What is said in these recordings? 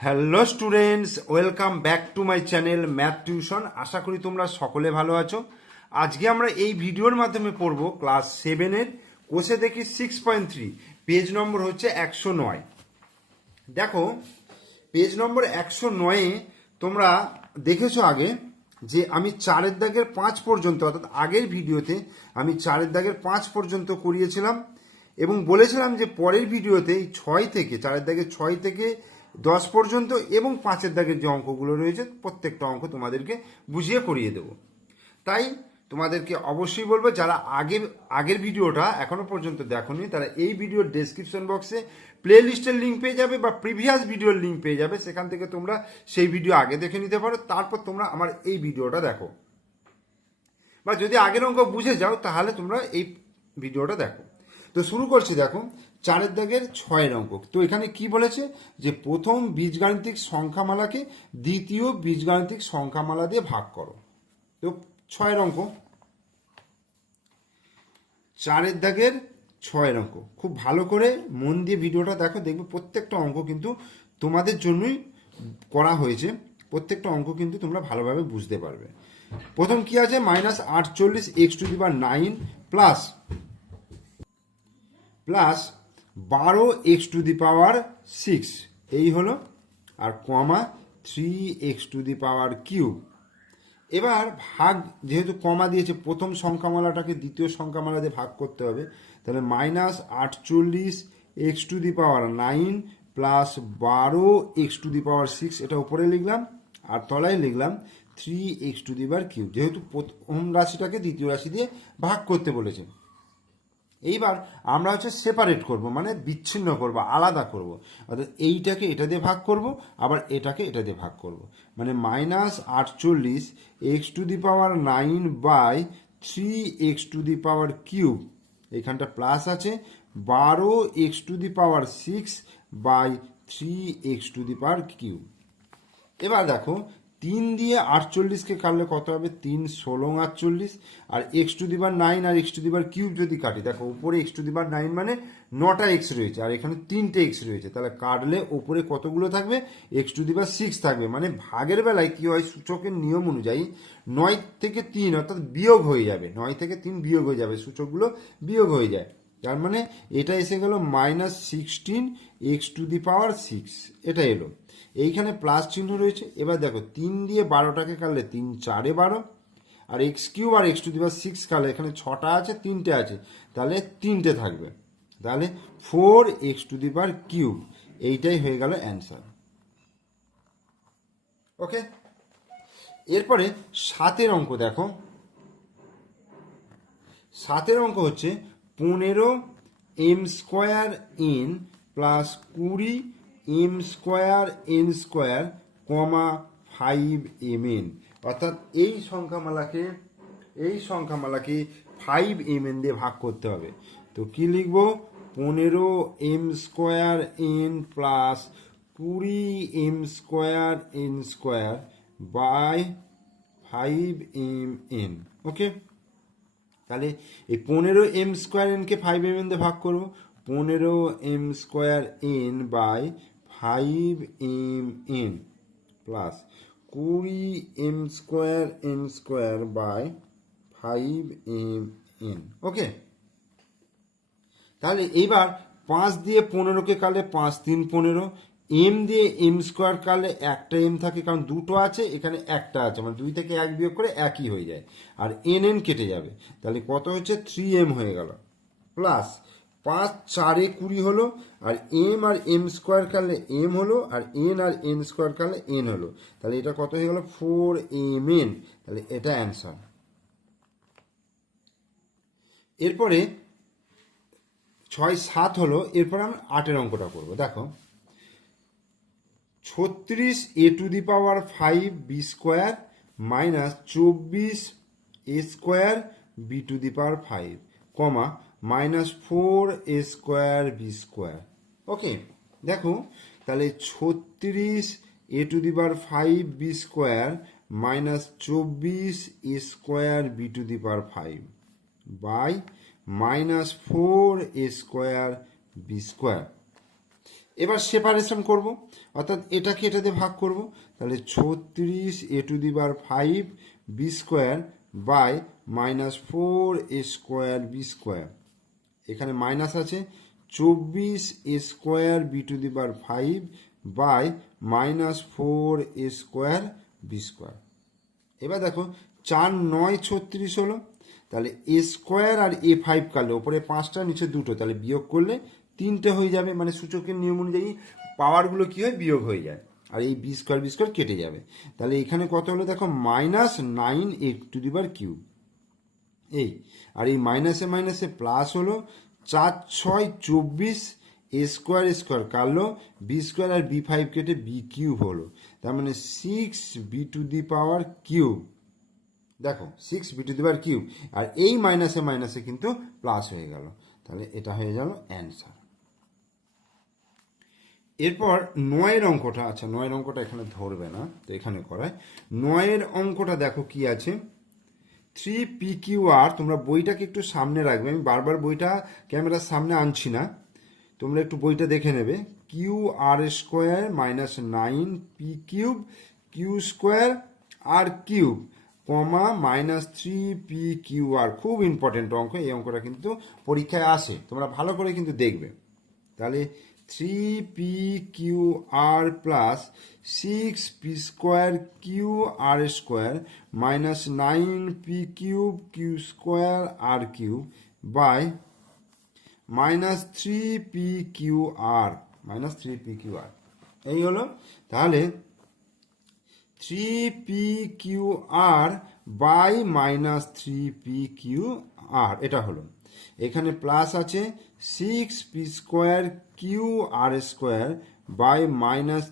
Hello students, welcome back to my channel math tuition. আশা করি তোমরা সকলে ভালো আছো। আজকে আমরা এই ভিডিওর মাধ্যমে পড়ব ক্লাস 7-এর কোষে দেখি 6.3, পেজ নম্বর হচ্ছে 109। দেখো, পেজ নম্বর 109-এ তোমরা দেখেছো আগে যে আমি 4-এর দাগের 5 পর্যন্ত, অর্থাৎ আগের ভিডিওতে আমি 4-এর দাগের 5 পর্যন্ত করিয়েছিলাম এবং বলেছিলাম যে পরের ভিডিওতে এই 6 থেকে 4-এর দাগের 6 থেকে 10 পর্যন্ত এবং 5-এর দাগের যে অঙ্কগুলো রয়েছে প্রত্যেকটা অঙ্ক তোমাদেরকে বুঝিয়ে করিয়ে দেবো। তাই তোমাদেরকে অবশ্যই বলবো, যারা আগের ভিডিওটা এখনো পর্যন্ত দেখোনি তারা এই ভিডিওর ডেসক্রিপশন বক্সে প্লে লিস্টের লিঙ্ক পেয়ে যাবে বা প্রিভিয়াস ভিডিওর লিঙ্ক পেয়ে যাবে, সেখান থেকে তোমরা সেই ভিডিও আগে দেখে নিতে পারো, তারপর তোমরা আমার এই ভিডিওটা দেখো। বা যদি আগের অঙ্ক বুঝে যাও তাহলে তোমরা এই ভিডিওটা দেখো। তো শুরু করছি। দেখো, 4-এর দাগের 6-এর অঙ্ক। তো এখানে কি বলেছে যে প্রথম বীজগাণিতিক সংখ্যামালাকে দ্বিতীয় বীজগাণিতিক সংখ্যামালা দিয়ে ভাগ করো। তো 6-এর অঙ্ক, 4-এর দাগের 6-এর অঙ্ক খুব ভালো করে মন দিয়ে ভিডিওটা দেখো, দেখবে প্রত্যেকটা অঙ্ক কিন্তু তোমাদের জন্যই করা হয়েছে। প্রত্যেকটা অঙ্ক কিন্তু তোমরা ভালোভাবে বুঝতে পারবে। প্রথম কি আছে, -48x⁹ প্লাস 12x⁶ এই হলো, আর কমা 3x⁵। এবার ভাগ, যেহেতু কমা দিয়েছে প্রথম সংখ্যামালাটাকে দ্বিতীয় সংখ্যামালা দিয়ে ভাগ করতে হবে, তাহলে -48x⁹ প্লাস 12x⁶, এটা উপরে লিখলাম আর তলায় লিখলাম 3x⁵। যেহেতু প্রথম রাশিটাকে দ্বিতীয় রাশি দিয়ে ভাগ করতে বলেছে। এইবার আমরা হচ্ছে সেপারেট করব, মানে বিচ্ছিন্ন করব, আলাদা করব। অর্থাৎ এইটাকে এটা দিয়ে ভাগ করব, আবার এটাকে এটা দিয়ে ভাগ করব। মানে -48x⁹ বাই 3x⁵, এখানটা প্লাস আছে, 12x⁶ বাই 3x⁵। এবার দেখো, 3 দিয়ে 48কে কাটলে কত হবে, 3 ষোলো 48, আর x⁹ আর x⁵ যদি কাটি, দেখো উপরে x⁹ মানে 9টা x রয়েছে আর এখানে 3টে x রয়েছে, তাহলে কাটলে উপরে কতগুলো থাকবে, x⁶ থাকবে। মানে ভাগের বেলায় কি হয়, সূচকের নিয়ম অনুযায়ী 9 থেকে 3 অর্থাৎ বিয়োগ হয়ে যাবে, 9 থেকে 3 বিয়োগ হয়ে যাবে, সূচকগুলো বিয়োগ হয়ে যায়। তার মানে এটা এসে গেল -16x⁶, এটা এলো। এইখানে প্লাস চিহ্ন রয়েছে। এবার দেখো, 3 দিয়ে 12টাকে কাটলে 3 4 12, আর x³ আর x⁶ কাটলে এখানে 6টা আছে, 3টে আছে, তাহলে 3টে থাকবে, তাহলে 4x⁵। এইটাই হয়ে গেল অ্যান্সার। ওকে, এরপরে 7-এর অঙ্ক দেখো। 7-এর অঙ্ক হচ্ছে 15m² প্লাস 20m²n², 5mn। অর্থাৎ এই সংখ্যামালাকে 5mn দিয়ে ভাগ করতে হবে। তো কি লিখবো, 15m²n plus 20m²n² by 5mn। ওকে, তাহলে এই 15m²n কে 5mn দিয়ে ভাগ করব, 15m²n by 5mn plus 20m²n² by 5mn। ওকে, তাহলে এইবার 5 দিয়ে 15কে কাটলে 5 3 15, m দিয়ে m² কাটলে একটা m থাকে, কারণ দুটো আছে, এখানে একটা আছে, মানে 2 থেকে 1 বিয়োগ করে একই হয়ে যায়, আর n কেটে যাবে, তাহলে কত হচ্ছে 3m হয়ে গেল, প্লাস 5 4 20 হলো, আর m আর m² কাটলে m হলো, আর n আর n² কাটলে n হলো, তাহলে এটা কত হয়ে গেল 4mn। তাহলে এটা অ্যান্সার। এরপরে 6 7 হলো। এরপর আমি 8-এর অঙ্কটা করব। দেখো, 36a⁵ মাইনাস 24a²b⁵, কমা -4a²b²। ওকে, দেখো, তাহলে 36a⁵b² minus 24a²b⁵ by -4a²b²। এবার সেপারেশন করব, অর্থাৎ এটাকে এটা দিয়ে ভাগ করব। তাহলে 36 a to the power 5 b square by -4 a² b square. এখানে মাইনাস আছে 24 a² b to the power 5 by -4 a² b square. এবার দেখো 4 9 36 হলো, তাহলে এ স্কোয়ার আর a5 কাটলে ওপরে 5টা নিচে 2টো, তাহলে বিয়োগ করলে 3টে হয়ে যাবে, মানে সূচকের নিয়ম অনুযায়ী পাওয়ারগুলো কী হয়, বিয়োগ হয়ে যায়, আর এই বি স্কোয়ার কেটে যাবে। তাহলে এখানে কত হলো দেখো -9 a two the power cube, এই আর এই মাইনাসে মাইনাসে প্লাস হলো 4 6 24 a² কাটলো বি স্কোয়ার আর b5 কেটে বি কিউব হলো, তার মানে 6 b to the power cube. দেখো 6 b to the power cube, আর এই মাইনাসে মাইনাসে কিন্তু প্লাস হয়ে গেল, তাহলে এটা হয়ে গেল অ্যান্সার। এরপর 9 অঙ্কটা, আচ্ছা 9 অঙ্কটা এখানে ধরবে না, তো এখানে করায়। 9 অঙ্কটা দেখো কি আছে, 3pqr। তোমরা বইটাকে একটু সামনে রাখবে, আমি বারবার বইটা ক্যামেরার সামনে আনছি না, তোমরা একটু বইটা দেখে নেবে। QR² -9 p³ q² আর কিউব কমা -3pqr। খুব ইম্পর্টেন্ট অঙ্ক, এই অঙ্কটা কিন্তু পরীক্ষায় আসে, তোমরা ভালো করে কিন্তু দেখবে। তাহলে 3pqr plus 6p² qr² -9p³ q² r³ by -3pqr এই হলো। তাহলে 3pqr বাই -3pqr এটা হলো। এখানে প্লাস আছে 6p² qr² বাই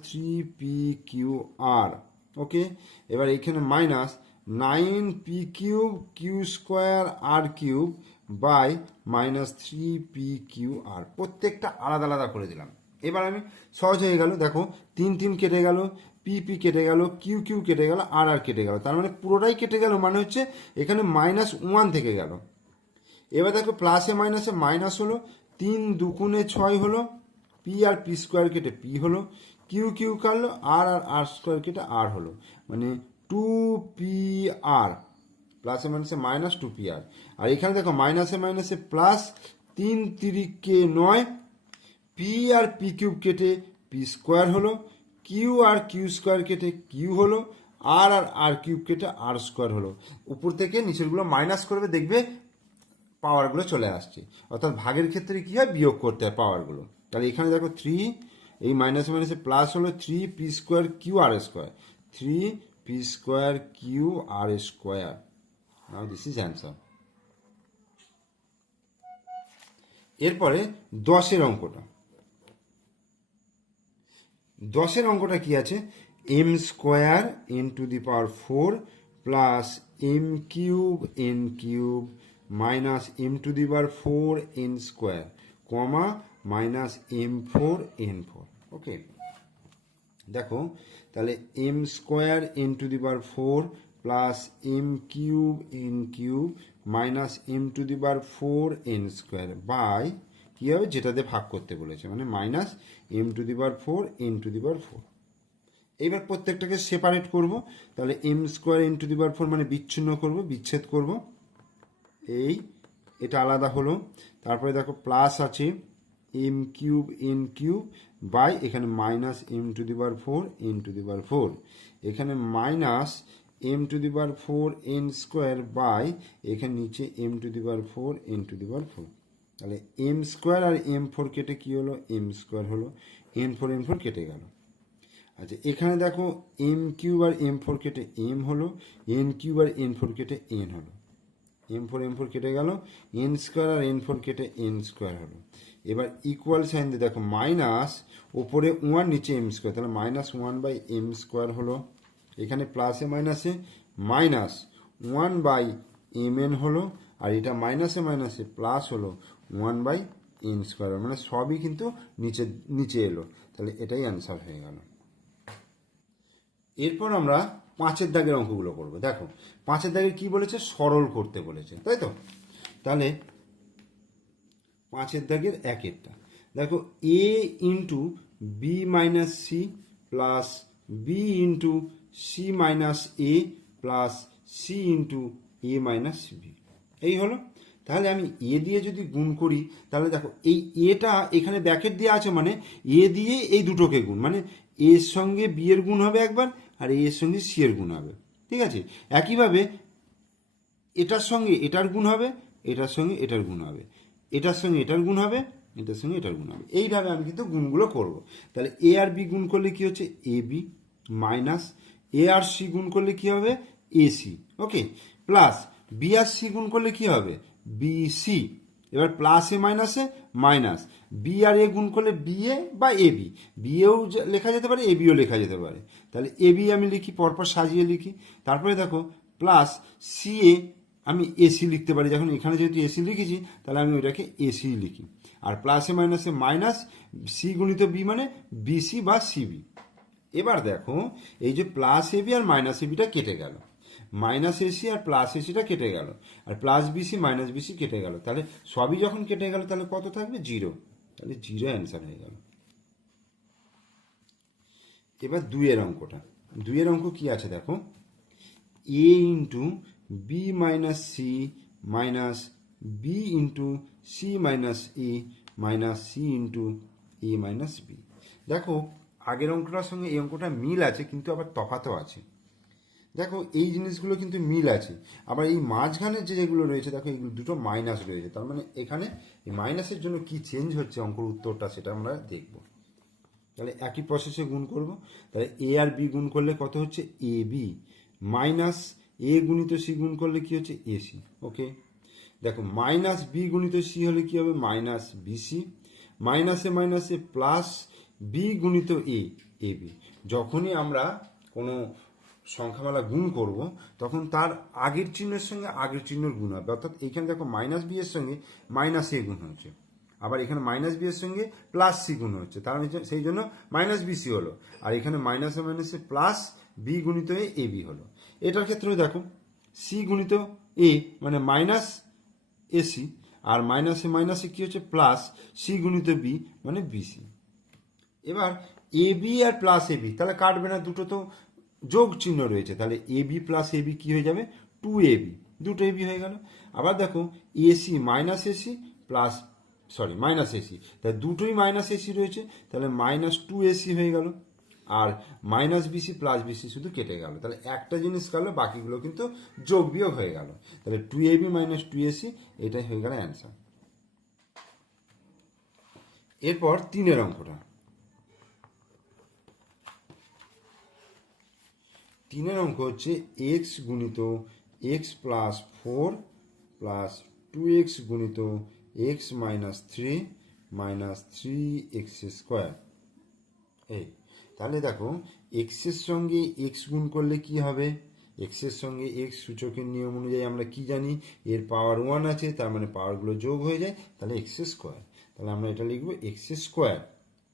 -3pqr। ওকে, এবার এখানে minus 9p³ q² r³ by -3pqr। প্রত্যেকটা আলাদা আলাদা করে দিলাম। এবার আমি সহজ হয়ে গেল, দেখো 3 3 কেটে গেল, পি কেটে গেল, কিউ কেটে গেল, আর কেটে গেল, তার মানে পুরোটাই কেটে গেল, মানে হচ্ছে এখানে -1 থেকে গেল। এবার দেখো প্লাসে মাইনাসে মাইনাস হলো, 3 2 6 হলো, পি আর p² কেটে পি হলো, কিউ কাটলো, আর² কেটে আর হলো, মানে 2pr। প্লাসে মাইনাসে মাইনাস 2pr। আর এখানে দেখো মাইনাসে মাইনাসে প্লাস, 3 3 9, পি আর p³ কেটে p² হলো, কিউ আর q² কেটে কিউ হলো, আর³ কেটে r² হলো। উপর থেকে নিচেরগুলো মাইনাস করবে, দেখবে পাওয়ারগুলো চলে আসছে, অর্থাৎ ভাগের ক্ষেত্রে কি হয়, বিয়োগ করতে হয় পাওয়ারগুলো। তাহলে এখানে দেখো 3, এই মাইনাসে মাইনাসে প্লাস হলো 3p² qr², 3p² qr²। Now this is answer. এরপরে 10 অঙ্কটা, 10 অঙ্কটা কি আছে, m² n to the power 4 plus m³ n³ minus m to the power 4 n² comma -m4 n4। Okay, দেখো তাহলে m² n to the power 4 plus m³ n³ minus m to the power 4 n² by কী হবে, যেটাতে ভাগ করতে বলেছে, মানে minus m to the power 4 n to the power 4। এইবার প্রত্যেকটাকে সেপারেট করব, তাহলে m² n to the power 4 মানে বিচ্ছিন্ন করব, বিচ্ছেদ করব, এই এটা আলাদা হলো। তারপরে দেখো প্লাস আছে m³ n³ বাই এখানে minus m to the power 4 n to the power 4, এখানে minus m to the power 4 n² by এখানে নিচে m to the power 4 n to the power 4। তাহলে m² আর m4 কেটে কি হলো, m² হলো, n4 কেটে গেল। আচ্ছা এখানে দেখো m³ আর m4 কেটে m হলো, n³ আর n4 কেটে n হলো, m4 কেটে গেল, n² আর n4 কেটে n² হলো। এবার ইকুয়াল সাইন দিয়ে দেখো মাইনাস ওপরে 1 নিচে m², তাহলে -1/m² হলো, এখানে প্লাসে মাইনাসে মাইনাস 1/mn হলো, আর এটা মাইনাসে মাইনাসে প্লাস হলো 1/n², মানে সবই কিন্তু নিচে এলো, তাহলে এটাই অ্যান্সার হয়ে গেল। এরপর আমরা 5 দাগের অঙ্কগুলো করবো। দেখো 5 দাগের কি বলেছে, সরল করতে বলেছে, তাই তো। তাহলে 5 দাগের 1 দেখো a into B minus C plus B into C minus A plus C into A minus B. এই হলো। তাহলে আমি এ দিয়ে যদি গুণ করি তাহলে দেখো এই এটা এখানে ব্র্যাকেট দিয়ে আছে, মানে এ দিয়ে এই দুটোকে গুণ, মানে এর সঙ্গে বি এর গুণ হবে একবার আর এর সঙ্গে সি এর গুণ হবে। ঠিক আছে, একইভাবে এটার সঙ্গে এটার গুণ হবে, এটার সঙ্গে এটার গুণ হবে, এটার সঙ্গে এটার গুণ হবে, এটার সঙ্গে এটার গুণ হবে। এইভাবে আমি কিন্তু গুণগুলো করব। তাহলে এ আর বি গুণ করলে কি হচ্ছে এ বি মাইনাস এ আর সি গুণ করলে কি হবে A C, okay, plus B আর সি গুণ করলে কি হবে বি সি। এবার প্লাস এ মাইনাসে মাইনাস বি আর এ গুণ করলে বি এ বা এ বি, বি এও লেখা যেতে পারে এ বিও লেখা যেতে পারে। তাহলে এ বি আমি লিখি, পরপর সাজিয়ে লিখি। তারপরে দেখো প্লাস সি এ আমি এসি লিখতে পারি, যখন এখানে যেহেতু এসি লিখেছি তাহলে আমি ওইটাকে এসি লিখি। আর প্লাসে মাইনাসে মাইনাস সি গুণিত বি মানে বিসি বা সিবি। এবার দেখো এই যে প্লাস এবি আর মাইনাস এবিটা কেটে গেল, মাইনাস এসি আর প্লাস এসিটা কেটে গেল, আর প্লাস বিসি মাইনাস বিসি কেটে গেল। তাহলে সবই যখন কেটে গেল তাহলে কত থাকবে জিরো, তাহলে জিরো অ্যান্সার হয়ে গেল। এবার দুইয়ের অঙ্কটা, দুইয়ের অঙ্ক কি আছে দেখো, a into B minus c minus b into C minus a minus c into A minus b. দেখো আগের অঙ্কটার সঙ্গে এই অঙ্কটা মিল আছে কিন্তু আবার তফাতও আছে। দেখো এই জিনিসগুলো কিন্তু মিল আছে, আবার এই মাঝখানে যেগুলো রয়েছে দেখো এইগুলো দুটো মাইনাস রয়েছে, তার মানে এখানে এই মাইনাসের জন্য কি চেঞ্জ হচ্ছে অঙ্কর উত্তরটা সেটা আমরা দেখব। তাহলে একই প্রসেসে গুণ করব। তাহলে এ আর বি গুণ করলে কত হচ্ছে এ বি মাইনাস এ গুণিত সি গুণ করলে কি হচ্ছে এসি, ওকে। দেখো মাইনাস বি গুণিত সি হলে কি হবে মাইনাস বিসি, মাইনাসে মাইনাসে প্লাস বি গুণিত এ এ বি। যখনই আমরা কোনো সংখ্যামালা গুণ করব তখন তার আগের চিহ্নের সঙ্গে আগের চিহ্নের গুণ হবে, অর্থাৎ এখানে দেখো মাইনাস বি এর সঙ্গে মাইনাস এ গুণ হচ্ছে, আবার এখানে মাইনাস বি এর সঙ্গে প্লাস সি গুণ হচ্ছে, তার সেই জন্য মাইনাস বিসি হলো। আর এখানে মাইনাসে মাইনাসে প্লাস বি গুণিত এ বি হলো। এটার ক্ষেত্রেও দেখো সি গুণিত এ মানে মাইনাস এসি, আর মাইনাসে মাইনাসে কি হচ্ছে প্লাস সি গুণিত বি মানে বিসি। এবার A B R plus a B তাহলে কাটবে না, দুটো তো যোগ চিহ্ন রয়েছে, তাহলে এ বি প্লাস এ বি কি হয়ে যাবে টু এ বি, দুটো এ বি হয়ে গেল। আবার দেখো AC minus a c plus sorry minus AC, তাহলে দুটোই মাইনাস এসি রয়েছে, তাহলে মাইনাস টু এসি হয়ে গেল। আর মাইনাস বিসি প্লাস বিসি শুধু কেটে গেল, তাহলে একটা জিনিস গেল, বাকিগুলো কিন্তু যোগ বিয়োগ হয়ে গেল। তাহলে two A B minus to AC এটাই হয়ে গেল অ্যান্সার। এরপর তিনের অঙ্কটা, তিনের অঙ্ক হচ্ছে এক্স গুণিত x plus four plus two x গুণিত x minus three minus three x square. এই তাহলে দেখো এক্সের সঙ্গে এক্স গুণ করলে কি হবে, এক্সের সঙ্গে এক্স সূচকের নিয়ম অনুযায়ী আমরা কি জানি এর পাওয়ার ওয়ান আছে, তার মানে পাওয়ারগুলো যোগ হয়ে যায়, তাহলে এক্স স্কোয়ার। তাহলে আমরা এটা লিখবো এক্স স্কোয়ার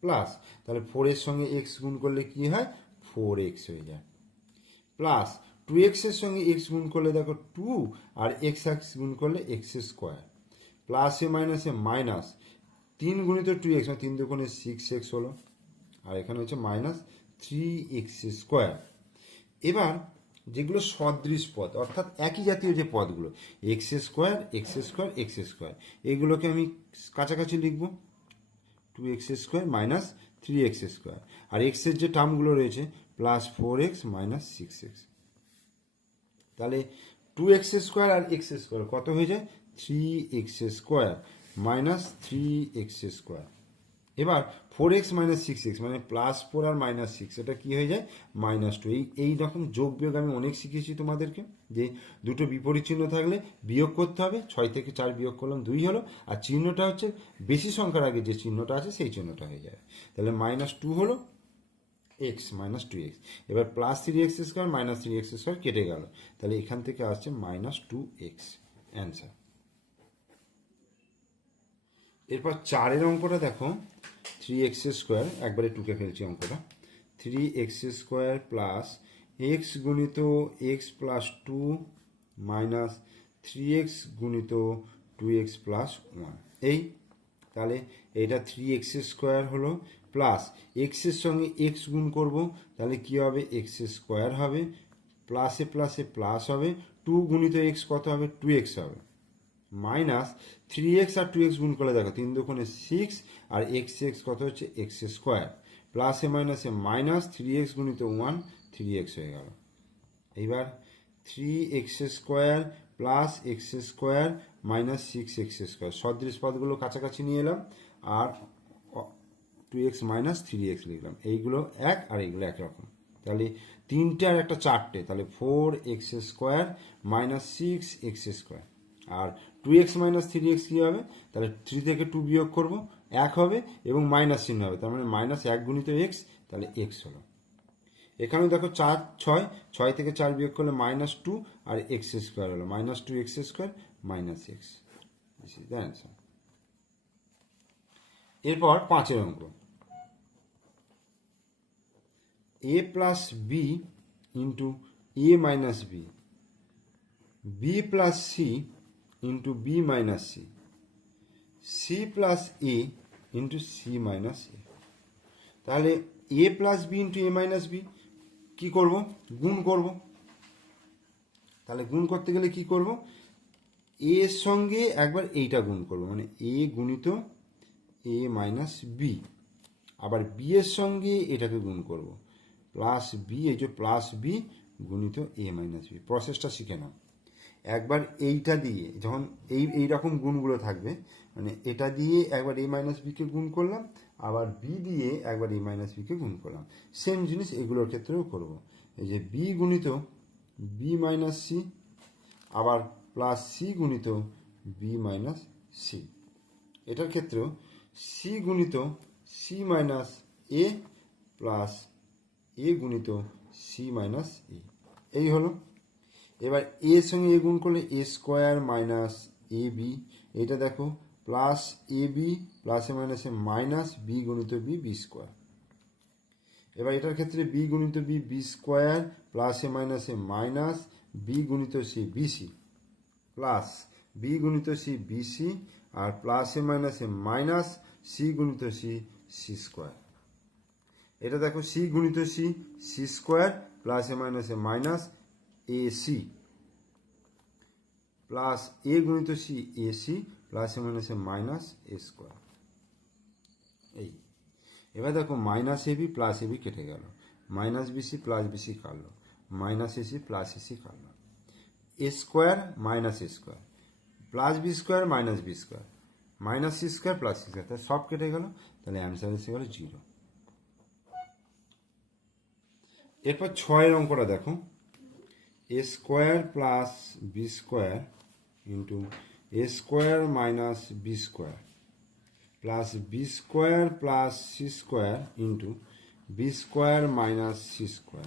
প্লাস, তাহলে ফোরের সঙ্গে এক্স গুণ করলে কি হয় ফোর এক্স হয়ে যায়, প্লাস টু এক্সের সঙ্গে এক্স গুণ করলে দেখো টু, আর এক্স এক্স গুণ করলে এক্স স্কোয়ার, প্লাসে মাইনাসে মাইনাস তিন গুণিত টু এক্স মানে তিন দুগুণে সিক্স এক্স হলো, আর এখানে হচ্ছে মাইনাস থ্রি এক্স স্কোয়ার। এবার যেগুলো সদৃশ পদ অর্থাৎ একই জাতীয় যে পদগুলো x square x square x square, এগুলোকে আমি কাছাকাছি লিখবো two x square minus three x square, আর এক্সের যে টার্মগুলো রয়েছে plus four x minus six x. তাহলে টু এক্স স্কোয়ার আর এক্স স্কোয়ার কত হয়ে যায় three x square minus three x square. এবার four x minus six x মানে প্লাস ফোর আর মাইনাস সিক্স, এটা কি হয়ে যায় মাইনাস টু। এই রকম যোগ বিয়োগ আমি অনেক শিখিয়েছি তোমাদেরকে, যে দুটো বিপরীত চিহ্ন থাকলে বিয়োগ করতে হবে, ছয় থেকে চার বিয়োগ করলাম দুই হলো, আর চিহ্নটা হচ্ছে বেশি সংখ্যার আগে যে চিহ্নটা আছে সেই চিহ্নটা হয়ে যায়। তাহলে মাইনাস টু হলো এক্স মাইনাস টু এক্স। এবার plus three x square minus three x square কেটে গেল, তাহলে এখান থেকে আসছে মাইনাস টু এক্স অ্যান্সার। এরপর চারের অঙ্কটা দেখো থ্রি এক্স স্কোয়ার, একবারে টুকে ফেলছি অঙ্কটা, three x square plus x গুণিত x plus two minus three x গুণিত টু এক্স প্লাস ওয়ান। এই তাহলে এটা 3x স্কোয়ার হলো, প্লাস এক্সের সঙ্গে এক্স গুণ করব, তাহলে কি হবে, এক্স স্কোয়ার হবে, প্লাসে প্লাসে প্লাস হবে, 2 গুণিত এক্স কত হবে, 2x হবে, মাইনাস 3x আর 2x গুণ করলে দেখো 3 দুগুণে 6 আর এক্স এক্স কত হচ্ছে এক্স স্কোয়ার, প্লাসে মাইনাসে মাইনাস 3x গুণিত 1 3x হয়ে গেল। এইবার 3x square plus x square minus 6x square, সদৃশ পদগুলো কাছাকাছি নিয়ে এলাম আর 2x মাইনাস 3x লিখলাম, এইগুলো এক আর এইগুলো একরকম, তাহলে তিনটে আর একটা চারটে, তাহলে 4x square minus 6x square, আর 2x মাইনাস 3x কী হবে, তাহলে 3 থেকে 2 বিয়োগ করব 1 হবে এবং মাইনাস চিহ্ন হবে, তার মানে মাইনাস 1 গুণিত x, তাহলে x হলো। এখানেও দেখো 4 6, 6 থেকে 4 বিয়োগ করলে মাইনাস 2 আর x স্কোয়ার হলো, minus 2x square minus x, this is the answer. এরপর 5 অঙ্ক, a plus B into A minus b, b plus C into B minus c, c plus a into C minus a. তাহলে a plus B into A minus b কী করব, গুণ করব। তাহলে গুণ করতে গেলে কি করব, এ এর সঙ্গে একবার এইটা গুণ করব, মানে এ গুণিত এ মাইনাস বি, আবার বি এর সঙ্গে এটাকে গুণ করব, প্লাস বি, এই যে প্লাস বি গুণিত এ মাইনাস বি। প্রসেসটা শিখে নাও। একবার এইটা দিয়ে যখন এই রকম গুণগুলো থাকবে, মানে এটা দিয়ে একবার এ মাইনাস বিকে গুণ করলাম, আবার বি দিয়ে একবার এ মাইনাস বিকে গুণ করলাম, সেম জিনিস এগুলোর ক্ষেত্রেও করব। এই যে বি গুণিত বি মাইনাস সি, আবার প্লাস সি গুণিত বি মাইনাস সি, এটার ক্ষেত্রেও সি গুণিত সি মাইনাস এ প্লাস এ গুণিত সি মাইনাস এ, এই হলো। এবার এ এর সঙ্গে এ গুণ করলে এ স্কোয়ার মাইনাস এ বি, এটা দেখো প্লাস এ বি প্লাসে মাইনাসে মাইনাস বি গুণিত বি, বি স্কোয়ার। এবার এটার ক্ষেত্রে বি গুণিত বি, বি স্কোয়ার প্লাসে মাইনাসে মাইনাস বি গুণিত সি, বিসি, প্লাস বি গুণিত সি, বিসি, আর প্লাসে মাইনাসে মাইনাস সি গুণিত সি, সি স্কোয়ার। এটা দেখো সি গুণিত সি, সি স্কোয়ার প্লাসে মাইনাসে মাইনাস এ সি, প্লাস এ গুণিত সি, এ সি প্লাসে মাইনাসে মাইনাস এ স্কোয়ার। এই এবার দেখো minus a b plus a b কেটে গেল, মাইনাস বিসি প্লাস বিসি কাটলো, মাইনাস এসি প্লাস এসি কাটলো, a square minus a square plus b square minus b square minus C square plus C square, তাহলে সব কেটে গেল, তাহলে answer এসে গেল 0। এরপর 6 অঙ্কটা দেখো, a square plus b square into a square minus b square plus b square plus C square into b square minus C square,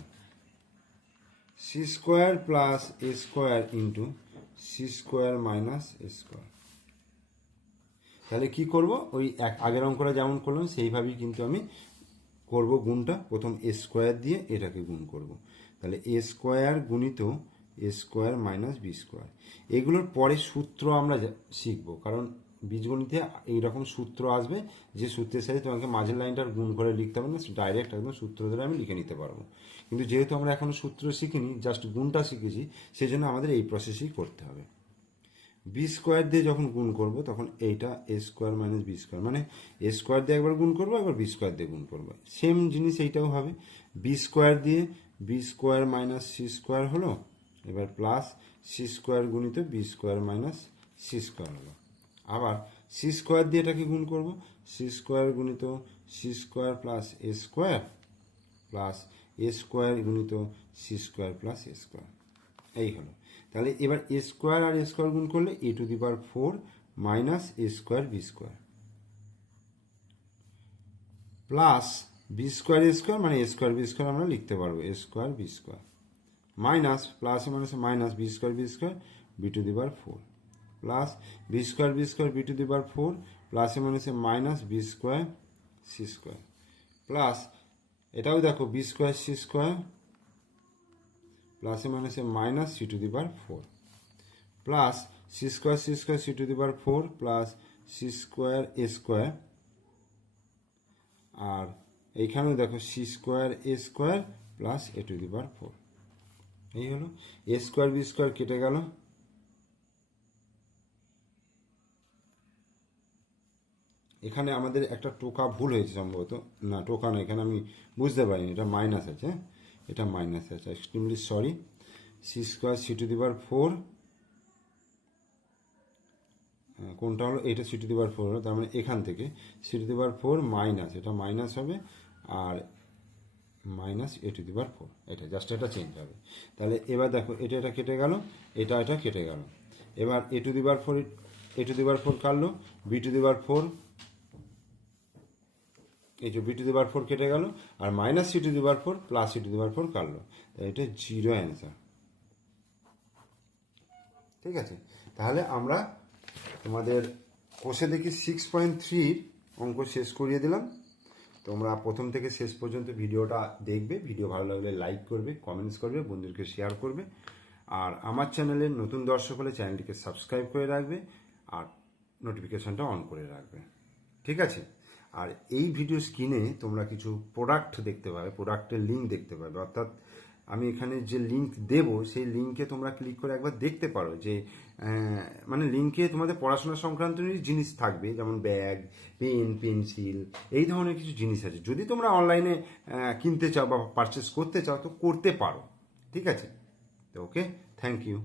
c square plus A square into c square minus a square. তাহলে কি করব, ওই আগের অঙ্কটা যেমন করলাম সেইভাবেই কিন্তু আমি করব গুণটা। প্রথম এ স্কোয়ার দিয়ে এটাকে গুণ করব, তাহলে এ স্কোয়ার গুণিত এ স্কোয়ার মাইনাস বি স্কোয়ার। এগুলোর পরে সূত্র আমরা শিখব, কারণ বীজগণিতে এইরকম সূত্র আসবে যে সূত্রের সাথে তোমাকে মাঝের লাইনটার গুণ করে লিখতে হবে না, ডাইরেক্ট একদম সূত্র ধরে আমি লিখে নিতে পারবো। কিন্তু যেহেতু আমরা এখনো সূত্র শিখিনি, জাস্ট গুণটা শিখেছি, সেই জন্য আমাদের এই প্রসেসই করতে হবে। বি স্কোয়ার দিয়ে যখন গুণ করব তখন এইটা এ স্কোয়ার মাইনাস বি স্কোয়ার, মানে এ স্কোয়ার দিয়ে একবার গুণ করবো, একবার বি স্কোয়ার দিয়ে গুণ করবো, সেম জিনিস এইটাও হবে। বি স্কোয়ার দিয়ে B square minus C square হলো, এবার প্লাস সি স্কোয়ার গুণিত B square minus C square হলো, আবার সি স্কোয়ার দিয়ে এটাকে গুণ করব, সি স্কোয়ার গুণিত সি স্কোয়ার প্লাস এ স্কোয়ার প্লাস এ স্কোয়ার গুণিত সি স্কোয়ার প্লাস এ স্কোয়ার, এই হলো। তাহলে এবার এ স্কোয়ার আর এ স্কোয়ার গুণ করলে a to the power 4 minus a square b square plus b square a square, মানে এ স্কোয়ার বি স্কোয়ার আমরা লিখতে পারবো a square b square, minus প্লাসে মাইনাসে minus b square b to the power 4 plus b square b to the power 4 প্লাসে মাইনাসে minus b square c square plus এটাও দেখো বি স্কোয়ার সি স্কোয়ার প্লাসে মাইনাসে minus c to the power 4 plus C square c to the power 4 plus C square a square, আর এইখানেও দেখো c square a square plus a to the power 4। এই হলো এ square b square কেটে গেল, এখানে আমাদের একটা টোকা ভুল হয়েছে সম্ভবত, না টোকা না, এখানে আমি বুঝতে পারিনি, এটা মাইনাস আছে, এটা মাইনাস আছে, extremely sorry. C square c to the power 4, কোনটা হলো এটা সি টু দি পাওয়ার 4 হলো, তার মানে এখান থেকে C to the power 4 minus, এটা মাইনাস হবে, আর minus A to the power 4, এটা জাস্ট এটা চেঞ্জ হবে। তাহলে এবার দেখো এটা কেটে গেল, এটা কেটে গেল। এবার এ to the power 4, A to the power 4 কাটলো, বি টু দি পাওয়ার 4, এই যে বি টু দি পাওয়ার 4 কেটে গেল, আর minus c to the power 4 plus c to the power 4 কাটলো, এটা 0 অ্যান্সার। ঠিক আছে, তাহলে আমরা তোমাদের কোষে দেখি 6.3 অঙ্ক শেষ করিয়ে দিলাম। তোমরা প্রথম থেকে শেষ পর্যন্ত ভিডিওটা দেখবে, ভিডিও ভালো লাগলে লাইক করবে, কমেন্টস করবে, বন্ধুদেরকে শেয়ার করবে, আর আমার চ্যানেলের নতুন দর্শক হলে চ্যানেলটিকে সাবস্ক্রাইব করে রাখবে আর নোটিফিকেশনটা অন করে রাখবে। ঠিক আছে, আর এই ভিডিও স্ক্রিনে তোমরা কিছু প্রোডাক্ট দেখতে পাবে, প্রোডাক্টের লিঙ্ক দেখতে পাবে, অর্থাৎ আমি এখানে যে লিঙ্ক দেব সেই লিঙ্কে তোমরা ক্লিক করে একবার দেখতে পারো যে মানে লিঙ্কে তোমাদের পড়াশোনা সংক্রান্ত জিনিস থাকবে, যেমন ব্যাগ, পেন, পেন্সিল, এই ধরনের কিছু জিনিস আছে। যদি তোমরা অনলাইনে কিনতে চাও বা পারচেস করতে চাও তো করতে পারো। ঠিক আছে, তো ওকে, থ্যাংক ইউ।